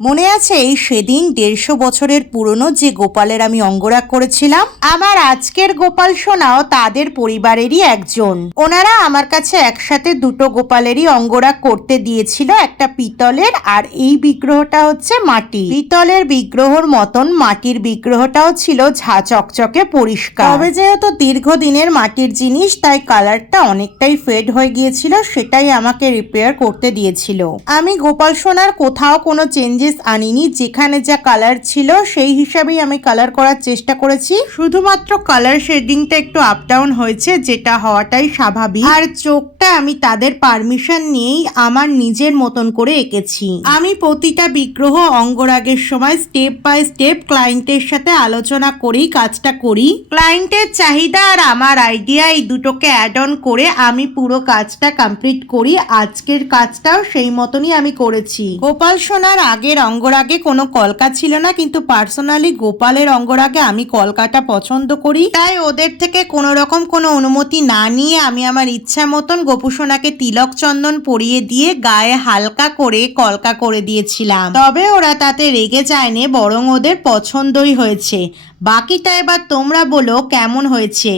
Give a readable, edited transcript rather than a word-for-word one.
মনে আছে এই সেদিন 150 বছরের পুরনো যে গোপালের আমি অঙ্গরাগ করেছিলাম? আমার আজকের গোপাল সোনাও তাদের পরিবারেরই একজন। ওনারা আমার কাছে একসাথে দুটো গোপালেরই অঙ্গরাগ করতে দিয়েছিল, একটা পিতলের আর এই বিগ্রহটা হচ্ছে মাটি। পিতলের বিগ্রহর মতন মাটির বিগ্রহটাও ছিল ঝা চকচকে পরিষ্কার। তবে যেহেতু দীর্ঘদিনের মাটির জিনিস তাই কালারটা অনেকটাই ফেড হয়ে গিয়েছিল, সেটাই আমাকে রিপেয়ার করতে দিয়েছিল। আমি গোপাল সোনার কোথাও কোনো চেঞ্জেস আনিনি, যেখানে যা কালার ছিল সেই হিসাবেই আমি কালার করার চেষ্টা করেছি। শুধুমাত্র কালার শেডিংটা একটু আপ ডাউন হয়েছে, যেটা হওয়াটাই স্বাভাবিক। আর চোখটা আমি তাদের পারমিশন নিয়েই আমার নিজের মতন করে এঁকেছি। আমি প্রতিটা বিগ্রহ অঙ্গরাগের সময় স্টেপ বাই স্টেপ ক্লায়েন্টের সাথে আলোচনা করেই কাজটা করি। ক্লায়েন্টের চাহিদা আর আমার আইডিয়া এই দুটোকে অ্যাড অন করে আমি পুরো কাজটা কমপ্লিট করি। আজকের কাজটাও সেই মতনই আমি করেছি। গোপাল সোনার আগের অঙ্গরাগে কোনো কলকা ছিল না, কিন্তু পার্সোনালি গোপালের অঙ্গরাগে আমি কলকাটা পছন্দ করি, তাই ওদের থেকে কোনো রকম কোনো অনুমতি না নিয়ে আমি আমার ইচ্ছা মতন গোপু সোনাকে তিলক চন্দন পরিয়ে দিয়ে গায়ে হালকা করে কলকা করে দিয়েছিলাম। তবে ওরা তাতে রেগে যায়নি, বরং ওদের পছন্দই হয়েছে। বাকিটা এবার তোমরা বলো কেমন হয়েছে।